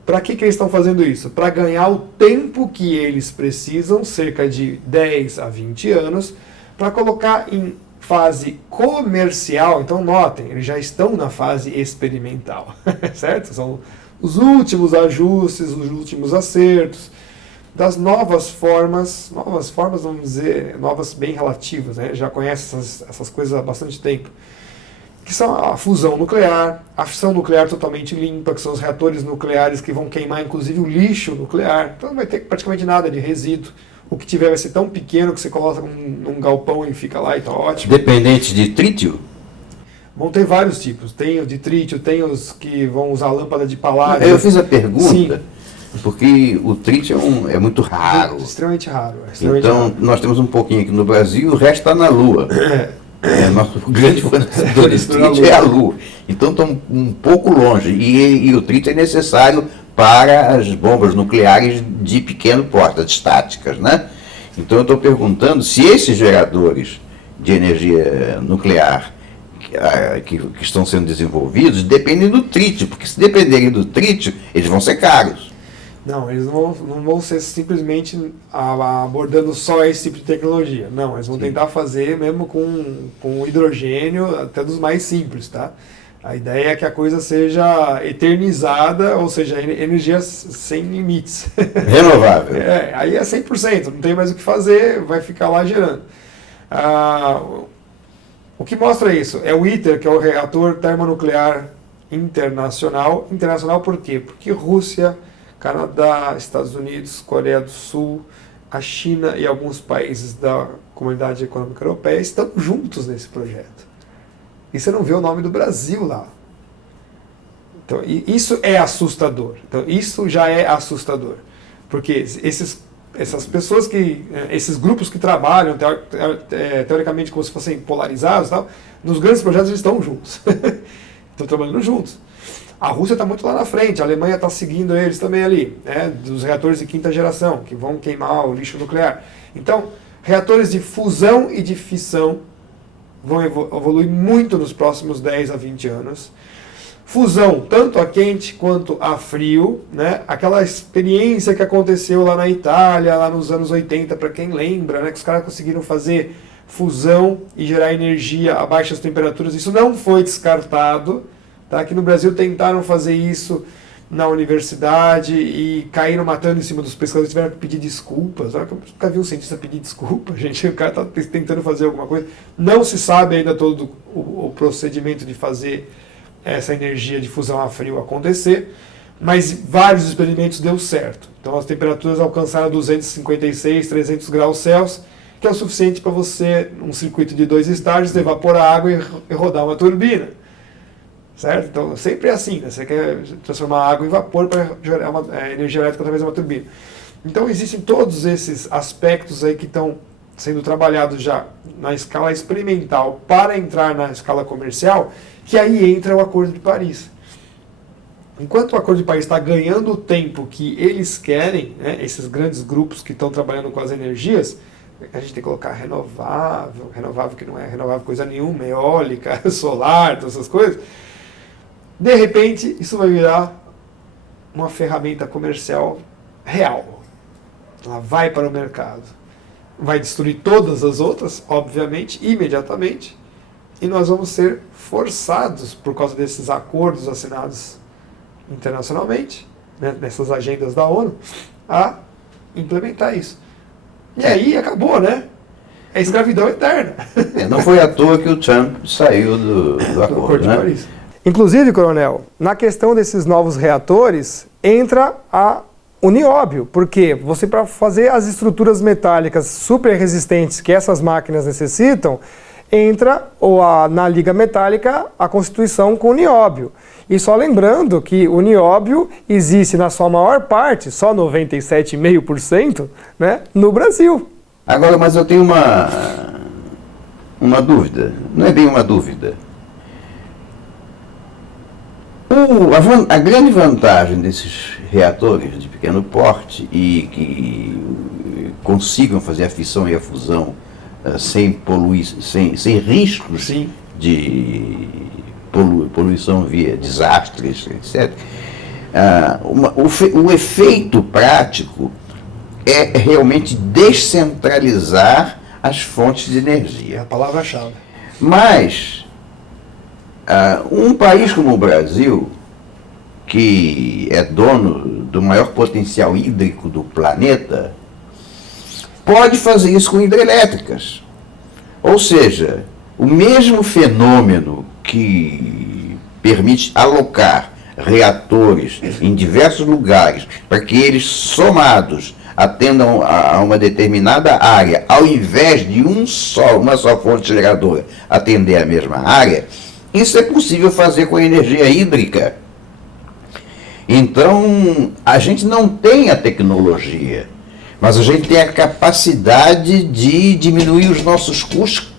Para que eles estão fazendo isso? Para ganhar o tempo que eles precisam, cerca de 10 a 20 anos, para colocar em fase comercial. Então, notem, eles já estão na fase experimental, certo? São os últimos ajustes, os últimos acertos das novas formas, vamos dizer, novas bem relativas, né? Já conhece essas coisas há bastante tempo, que são a fusão nuclear, a fissão nuclear totalmente limpa, que são os reatores nucleares que vão queimar inclusive o lixo nuclear, então não vai ter praticamente nada de resíduo. O que tiver vai ser tão pequeno que você coloca num galpão e fica lá e tá ótimo. Dependente de trítio? Vão ter vários tipos. Tem o de trítio, tem os que vão usar lâmpada de paládio. Eu fiz a pergunta, sim, porque o trítio é muito raro. Extremamente raro. Então, raro. Nós temos um pouquinho aqui no Brasil e o resto está na Lua. Nosso grande fornecedor de trítio é a Lua. Então, estão um pouco longe. E o trítio é necessário para as bombas nucleares de pequeno porte, estáticas, né? Então eu estou perguntando se esses geradores de energia nuclear que estão sendo desenvolvidos dependem do trítio, porque se dependerem do trítio, eles vão ser caros. Não, eles não vão ser simplesmente abordando só esse tipo de tecnologia. Não, eles vão tentar fazer mesmo com hidrogênio, até dos mais simples, tá? A ideia é que a coisa seja eternizada, ou seja, energia sem limites. Renovável. Aí é 100%, não tem mais o que fazer, vai ficar lá gerando. O que mostra isso é o ITER, que é o reator termonuclear internacional. Internacional por quê? Porque Rússia, Canadá, Estados Unidos, Coreia do Sul, a China e alguns países da Comunidade Econômica Europeia estão juntos nesse projeto. E você não vê o nome do Brasil lá. Então, isso é assustador. Então, isso já é assustador. Porque essas pessoas esses grupos que trabalham, teoricamente, como se fossem polarizados, tal, nos grandes projetos eles estão juntos. Estão trabalhando juntos. A Rússia está muito lá na frente, a Alemanha está seguindo eles também ali, né, dos reatores de quinta geração, que vão queimar o lixo nuclear. Então, reatores de fusão e de fissão vão evoluir muito nos próximos 10 a 20 anos. Fusão, tanto a quente quanto a frio, né? Aquela experiência que aconteceu lá na Itália, lá nos anos 80, para quem lembra, né? Que os caras conseguiram fazer fusão e gerar energia a baixas temperaturas. Isso não foi descartado. Tá? Aqui no Brasil tentaram fazer isso na universidade e caíram matando em cima dos pesquisadores, tiveram que pedir desculpas. Eu nunca vi um cientista pedir desculpa, gente. O cara está tentando fazer alguma coisa. Não se sabe ainda todo o procedimento de fazer essa energia de fusão a frio acontecer, mas vários experimentos deu certo. Então as temperaturas alcançaram 256, 300 graus Celsius, que é o suficiente para você, num circuito de 2 estágios, evaporar água e rodar uma turbina. Certo? Então sempre é assim, né? Você quer transformar água em vapor para gerar energia elétrica através de uma turbina. Então existem todos esses aspectos aí que estão sendo trabalhados já na escala experimental para entrar na escala comercial, que aí entra o Acordo de Paris. Enquanto o Acordo de Paris está ganhando o tempo que eles querem, né, esses grandes grupos que estão trabalhando com as energias, a gente tem que colocar renovável que não é renovável coisa nenhuma, eólica, solar, todas essas coisas. De repente, isso vai virar uma ferramenta comercial real. Ela vai para o mercado. Vai destruir todas as outras, obviamente, imediatamente. E nós vamos ser forçados, por causa desses acordos assinados internacionalmente, né, nessas agendas da ONU, a implementar isso. E aí acabou, né? É escravidão eterna. Não foi à toa que o Trump saiu do acordo, né? De Paris. Inclusive, coronel, na questão desses novos reatores, entra a o nióbio, porque você, para fazer as estruturas metálicas super resistentes que essas máquinas necessitam, entra na liga metálica a constituição com o nióbio. E só lembrando que o nióbio existe na sua maior parte, só 97,5%, né, no Brasil. Agora, mas eu tenho uma dúvida, não é bem uma dúvida. A grande vantagem desses reatores de pequeno porte e que consigam fazer a fissão e a fusão sem riscos Sim. de poluição via desastres, etc. O efeito prático é realmente descentralizar as fontes de energia. É a palavra-chave. Mas um país como o Brasil, que é dono do maior potencial hídrico do planeta, pode fazer isso com hidrelétricas. Ou seja, o mesmo fenômeno que permite alocar reatores em diversos lugares para que eles somados atendam a uma determinada área, ao invés de uma só fonte geradora atender a mesma área, isso é possível fazer com a energia hídrica. Então, a gente não tem a tecnologia, mas a gente tem a capacidade de diminuir os nossos custos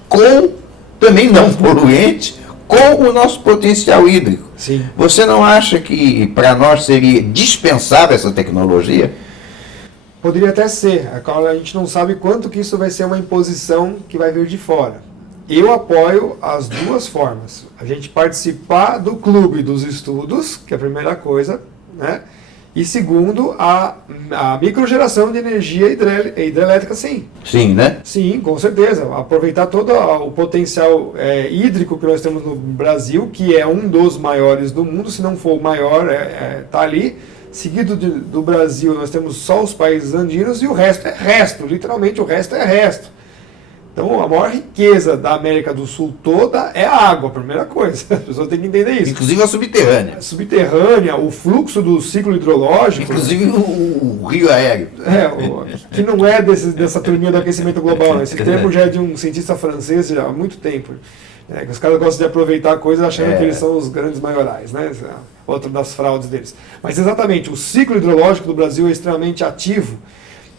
também não poluente, com o nosso potencial hídrico. Sim. Você não acha que para nós seria dispensável essa tecnologia? Poderia até ser. A gente não sabe quanto que isso vai ser uma imposição que vai vir de fora. Eu apoio as duas formas. A gente participar do clube dos estudos, que é a primeira coisa, né? E segundo, a microgeração de energia hidrelétrica, sim. Sim, né? Sim, com certeza. Aproveitar todo o potencial hídrico que nós temos no Brasil, que é um dos maiores do mundo, se não for o maior, está ali. Seguido do Brasil, nós temos só os países andinos e o resto é resto. Literalmente, o resto é resto. Então, a maior riqueza da América do Sul toda é a água, a primeira coisa. As pessoas têm que entender isso. Inclusive a subterrânea. A subterrânea, o fluxo do ciclo hidrológico. Inclusive o rio aéreo. Que não é dessa turminha do aquecimento global. Né? Esse termo já é de um cientista francês já há muito tempo. Que os caras gostam de aproveitar coisas achando que eles são os grandes maiorais. Né? Outra das fraudes deles. Mas exatamente, o ciclo hidrológico do Brasil é extremamente ativo.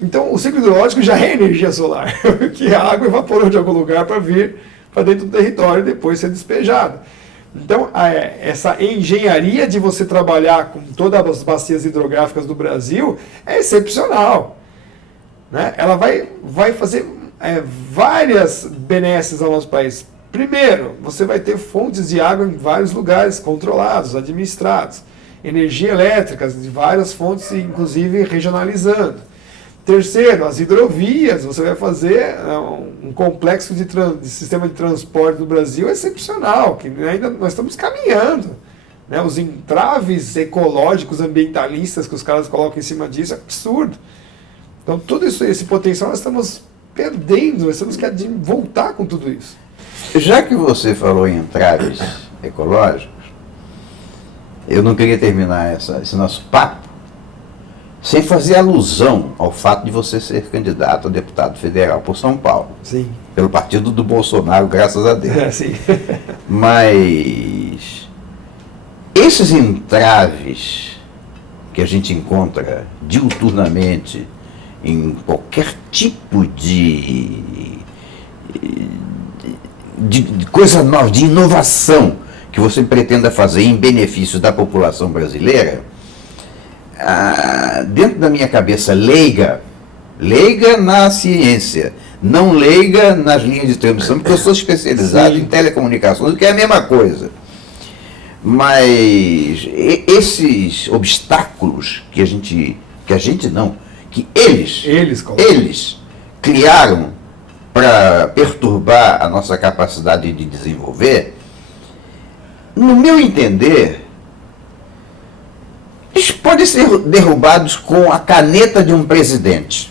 Então, o ciclo hidrológico já é energia solar, que a água evaporou de algum lugar para vir para dentro do território e depois ser despejada. Então, essa engenharia de você trabalhar com todas as bacias hidrográficas do Brasil é excepcional. Né? Ela vai fazer várias benesses ao nosso país. Primeiro, você vai ter fontes de água em vários lugares controlados, administrados. Energia elétrica de várias fontes, inclusive regionalizando. Terceiro, as hidrovias, você vai fazer um complexo de sistema de transporte do Brasil excepcional, que ainda nós estamos caminhando. Né? Os entraves ecológicos, ambientalistas que os caras colocam em cima disso é absurdo. Então, todo esse potencial nós estamos perdendo, nós temos que voltar com tudo isso. Já que você falou em entraves ecológicos, eu não queria terminar esse nosso papo sem fazer alusão ao fato de você ser candidato a deputado federal por São Paulo. Sim. Pelo partido do Bolsonaro, graças a Deus. Sim. Mas esses entraves que a gente encontra diuturnamente em qualquer tipo de coisa nova, de inovação que você pretenda fazer em benefício da população brasileira, dentro da minha cabeça leiga na ciência, não leiga nas linhas de transmissão, porque eu sou especializado em telecomunicações, que é a mesma coisa. Mas esses obstáculos que eles criaram para perturbar a nossa capacidade de desenvolver, no meu entender, eles podem ser derrubados com a caneta de um presidente.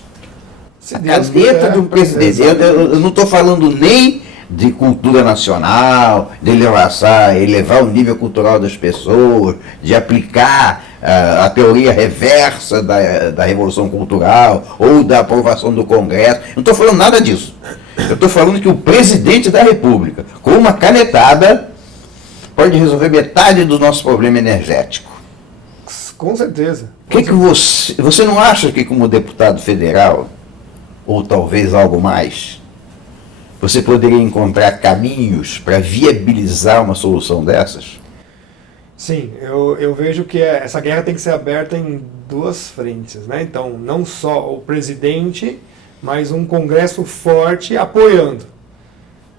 A caneta de um presidente. Eu não estou falando nem de cultura nacional, de elevar o nível cultural das pessoas, de aplicar a teoria reversa da Revolução Cultural ou da aprovação do Congresso. Não estou falando nada disso. Eu estou falando que o presidente da República, com uma canetada, pode resolver metade do nosso problema energético. Com certeza. Que você não acha que, como deputado federal, ou talvez algo mais, você poderia encontrar caminhos para viabilizar uma solução dessas? Sim, eu vejo que essa guerra tem que ser aberta em duas frentes, né? Então, não só o presidente, mas um Congresso forte apoiando.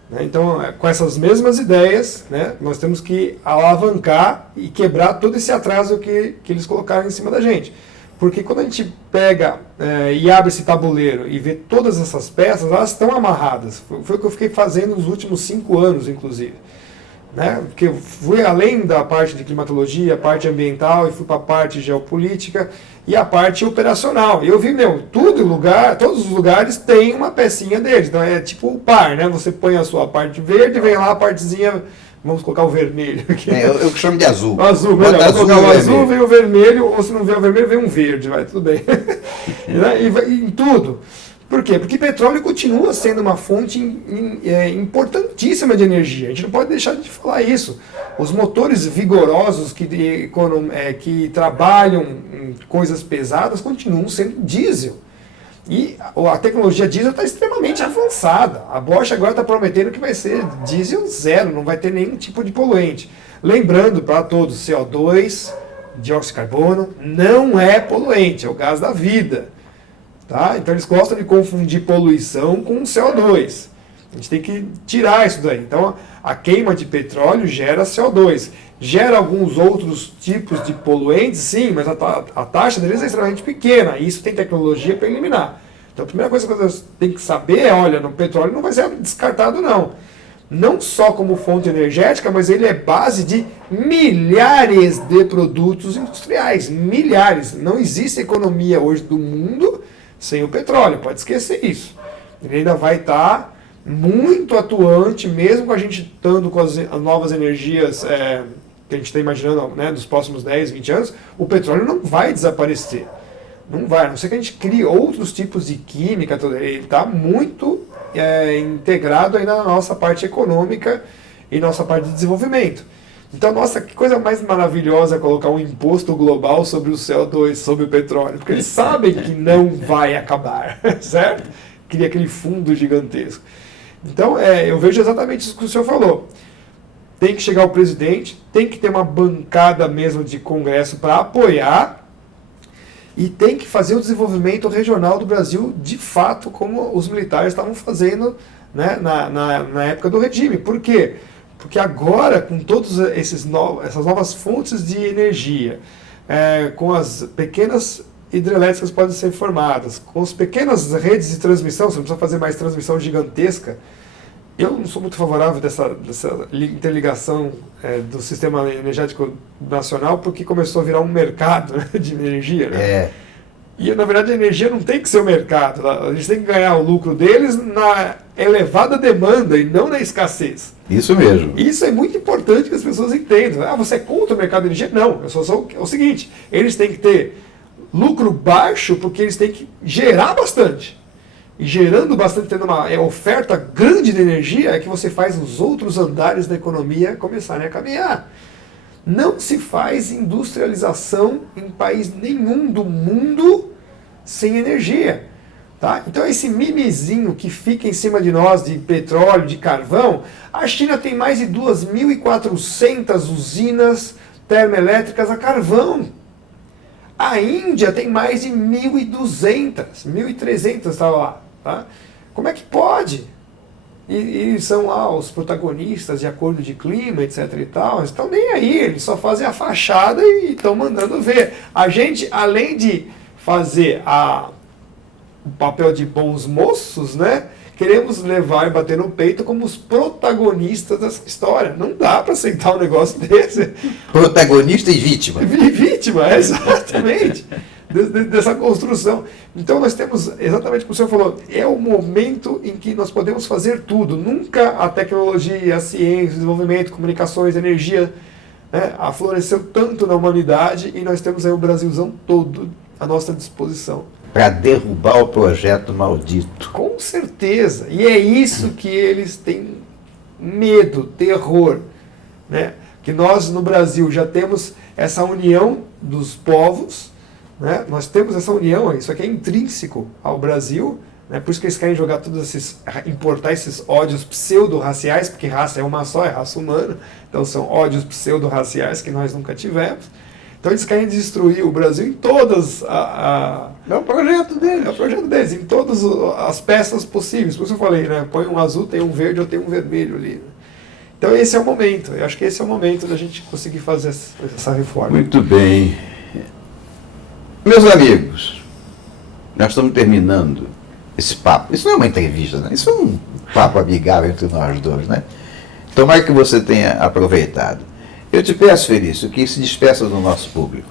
Né? Então, com essas mesmas ideias, né, nós temos que alavancar e quebrar todo esse atraso que eles colocaram em cima da gente. Porque quando a gente pega e abre esse tabuleiro e vê todas essas peças, elas estão amarradas. Foi o que eu fiquei fazendo nos últimos 5 anos, inclusive. Né? Porque eu fui além da parte de climatologia, a parte ambiental, e fui para a parte geopolítica e a parte operacional. E eu vi, todos os lugares têm uma pecinha deles. Então é tipo o par, né? Você põe a sua parte verde, vem lá a partezinha, vamos colocar o vermelho aqui. Eu chamo de azul. O azul, melhor. Vamos colocar o azul, vem o vermelho, ou se não vier o vermelho, vem um verde, vai, tudo bem. E em tudo. Por quê? Porque petróleo continua sendo uma fonte importantíssima de energia. A gente não pode deixar de falar isso. Os motores vigorosos que trabalham em coisas pesadas continuam sendo diesel. E a tecnologia diesel está extremamente avançada. A Bosch agora está prometendo que vai ser diesel zero, não vai ter nenhum tipo de poluente. Lembrando para todos, CO2, dióxido de carbono, não é poluente, é o gás da vida. Tá? Então eles gostam de confundir poluição com CO2. A gente tem que tirar isso daí. Então a queima de petróleo gera CO2. Gera alguns outros tipos de poluentes, sim, mas a taxa deles é extremamente pequena. E isso tem tecnologia para eliminar. Então a primeira coisa que você tem que saber é, olha, no petróleo não vai ser descartado não. Não só como fonte energética, mas ele é base de milhares de produtos industriais. Milhares. Não existe economia hoje do mundo sem o petróleo, pode esquecer isso. Ele ainda vai estar muito atuante, mesmo com a gente estando com as novas energias que a gente está imaginando, né, dos próximos 10, 20 anos, o petróleo não vai desaparecer. Não vai, a não ser que a gente crie outros tipos de química, ele está muito integrado ainda na nossa parte econômica e nossa parte de desenvolvimento. Então, nossa, que coisa mais maravilhosa colocar um imposto global sobre o CO2, sobre o petróleo, porque eles sabem que não vai acabar, certo? Cria aquele fundo gigantesco. Então, eu vejo exatamente isso que o senhor falou. Tem que chegar o presidente, tem que ter uma bancada mesmo de Congresso para apoiar e tem que fazer o desenvolvimento regional do Brasil de fato, como os militares estavam fazendo, né, na época do regime. Por quê? Porque agora, com todas essas novas fontes de energia, com as pequenas hidrelétricas que podem ser formadas, com as pequenas redes de transmissão, você não precisa fazer mais transmissão gigantesca. Eu não sou muito favorável dessa interligação do sistema energético nacional, porque começou a virar um mercado, né, de energia. Né? E, na verdade, a energia não tem que ser o mercado. A gente tem que ganhar o lucro deles na elevada demanda e não na escassez. Isso mesmo. Isso é muito importante que as pessoas entendam. Ah, você é contra o mercado de energia? Não, eu só sou o seguinte, eles têm que ter lucro baixo porque eles têm que gerar bastante. E gerando bastante, tendo uma oferta grande de energia, é que você faz os outros andares da economia começarem a caminhar. Não se faz industrialização em país nenhum do mundo sem energia. Tá? Então esse mimizinho que fica em cima de nós de petróleo, de carvão, a China tem mais de 2.400 usinas termoelétricas a carvão. A Índia tem mais de 1.200, 1.300 estava lá. Tá? Como é que pode? E são lá os protagonistas de acordo de clima, etc. e tal. Eles estão nem aí, eles só fazem a fachada e estão mandando ver. A gente, além de fazer o papel de bons moços, né, queremos levar e bater no peito como os protagonistas dessa história. Não dá para aceitar um negócio desse. Protagonista e vítima. Vítima, exatamente. Dessa construção. Então nós temos, exatamente como o senhor falou, é o momento em que nós podemos fazer tudo. Nunca a tecnologia, a ciência, o desenvolvimento, comunicações, energia né, floresceu tanto na humanidade e nós temos aí o Brasilzão todo à nossa disposição. Para derrubar o projeto maldito. Com certeza. E é isso que eles têm medo, terror, né? Que nós no Brasil já temos essa união dos povos, né? Nós temos essa união, isso aqui é intrínseco ao Brasil, né? Por isso que eles querem jogar importar esses ódios pseudo-raciais, porque raça é uma só, é raça humana, então são ódios pseudo-raciais que nós nunca tivemos. Então eles querem destruir o Brasil em todas É o projeto deles. É o projeto deles, em todas as peças possíveis. Por isso eu falei, né? Põe um azul, tem um verde ou tem um vermelho ali. Então esse é o momento. Eu acho que esse é o momento da gente conseguir fazer essa reforma. Muito bem. Meus amigos, nós estamos terminando esse papo. Isso não é uma entrevista, né? Isso é um papo amigável entre nós dois, né? Tomara que você tenha aproveitado. Eu te peço, Felício, que se despeça do nosso público.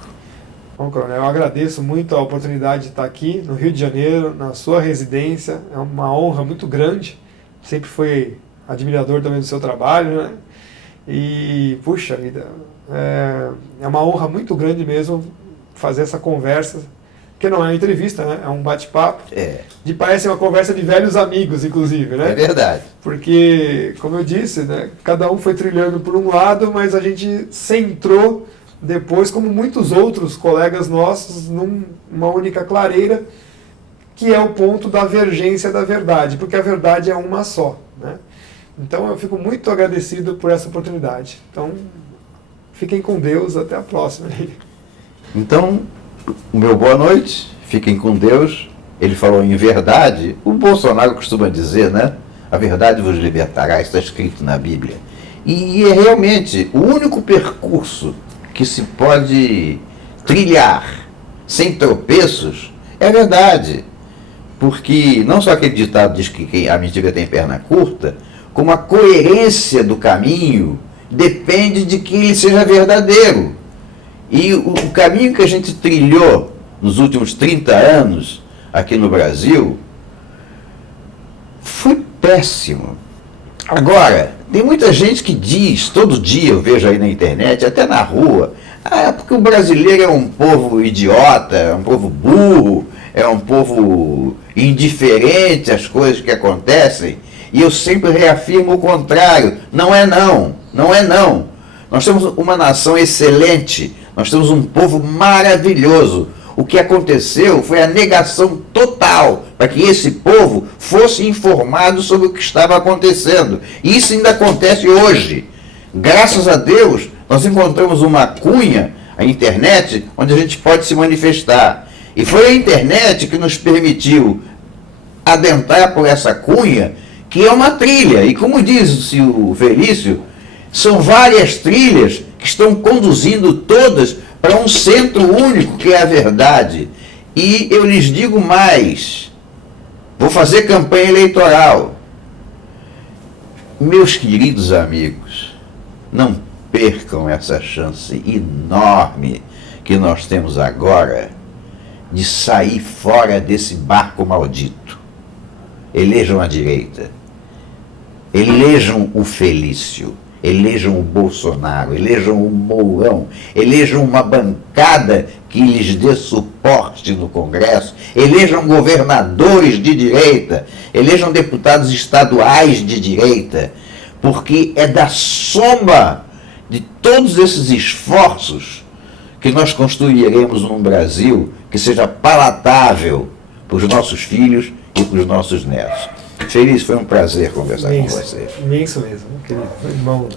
Bom, Coronel, eu agradeço muito a oportunidade de estar aqui no Rio de Janeiro, na sua residência. É uma honra muito grande. Sempre fui admirador também do seu trabalho, né? E, puxa vida, é uma honra muito grande mesmo fazer essa conversa, que não é uma entrevista, né? É um bate-papo. Parece uma conversa de velhos amigos, inclusive, né? É verdade. Porque, como eu disse, né, cada um foi trilhando por um lado, mas a gente centrou depois, como muitos outros colegas nossos, numa única clareira, que é o ponto da vergência da verdade, porque a verdade é uma só, né? Então eu fico muito agradecido por essa oportunidade. Então, fiquem com Deus, até a próxima. Então, o meu boa noite, fiquem com Deus. Ele falou em verdade, o Bolsonaro costuma dizer, né? A verdade vos libertará, está escrito na Bíblia. E é realmente o único percurso que se pode trilhar sem tropeços é a verdade. Porque não só aquele ditado diz que a mentira tem perna curta, como a coerência do caminho depende de que ele seja verdadeiro. E o caminho que a gente trilhou nos últimos 30 anos aqui no Brasil foi péssimo. Agora, tem muita gente que diz, todo dia eu vejo aí na internet, até na rua, porque o brasileiro é um povo idiota, é um povo burro, é um povo indiferente às coisas que acontecem, e eu sempre reafirmo o contrário. Não é não, não é não. Nós temos uma nação excelente, nós temos um povo maravilhoso. O que aconteceu foi a negação total para que esse povo fosse informado sobre o que estava acontecendo. E isso ainda acontece hoje. Graças a Deus, nós encontramos uma cunha, a internet, onde a gente pode se manifestar. E foi a internet que nos permitiu adentrar por essa cunha, que é uma trilha. E como disse o Felício, são várias trilhas que estão conduzindo todas para um centro único, que é a verdade. E eu lhes digo mais, vou fazer campanha eleitoral. Meus queridos amigos, não percam essa chance enorme que nós temos agora de sair fora desse barco maldito. Elejam a direita, elejam o Felício, elejam o Bolsonaro, elejam o Mourão, elejam uma bancada que lhes dê suporte no Congresso, elejam governadores de direita, elejam deputados estaduais de direita, porque é da soma de todos esses esforços que nós construiremos um Brasil que seja palatável para os nossos filhos e para os nossos netos. Feliz, foi um prazer conversar com você. Imenso mesmo, querido. Irmão.